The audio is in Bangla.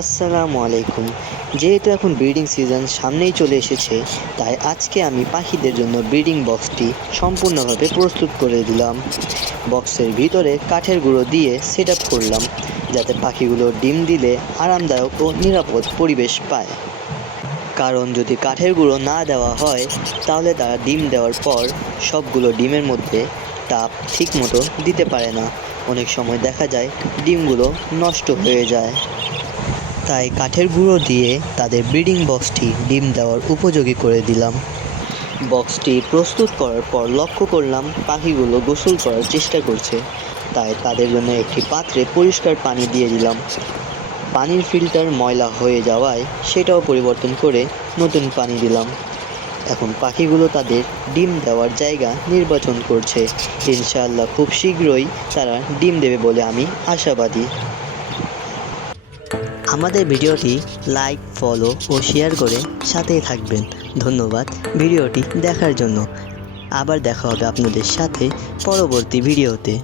আসসালামু আলাইকুম। যেহেতু এখন ব্রিডিং সিজন সামনেই চলে এসেছে, তাই আজকে আমি পাখিদের জন্য ব্রিডিং বক্সটি সম্পূর্ণভাবে প্রস্তুত করে দিলাম। বক্সের ভিতরে কাঠের গুঁড়ো দিয়ে সেট আপ করলাম, যাতে পাখিগুলো ডিম দিলে আরামদায়ক ও নিরাপদ পরিবেশ পায়। কারণ যদি কাঠের গুঁড়ো না দেওয়া হয়, তাহলে তারা ডিম দেওয়ার পর সবগুলো ডিমের মধ্যে তাপ ঠিকমতো দিতে পারে না। অনেক সময় দেখা যায় ডিমগুলো নষ্ট হয়ে যায়। তাই কাঠের গুঁড়ো দিয়ে তাদের ব্রিডিং বক্সটি ডিম দেওয়ার উপযোগী করে দিলাম। বক্সটি প্রস্তুত করার পর লক্ষ্য করলাম পাখিগুলো গোসল করার চেষ্টা করছে, তাই তাদের জন্য একটি পাত্রে পরিষ্কার পানি দিয়ে দিলাম। পানির ফিল্টার ময়লা হয়ে যাওয়ায় সেটাও পরিবর্তন করে নতুন পানি দিলাম। এখন পাখিগুলো তাদের ডিম দেওয়ার জায়গা নির্বাচন করছে। ইনশাআল্লাহ খুব শীঘ্রই তারা ডিম দেবে বলে আমি আশাবাদী। আমাদের ভিডিওটি লাইক, ফলো ও শেয়ার করে সাথেই থাকবেন। ধন্যবাদ ভিডিওটি দেখার জন্য। আবার দেখা হবে আপনাদের সাথে পরবর্তী ভিডিওতে।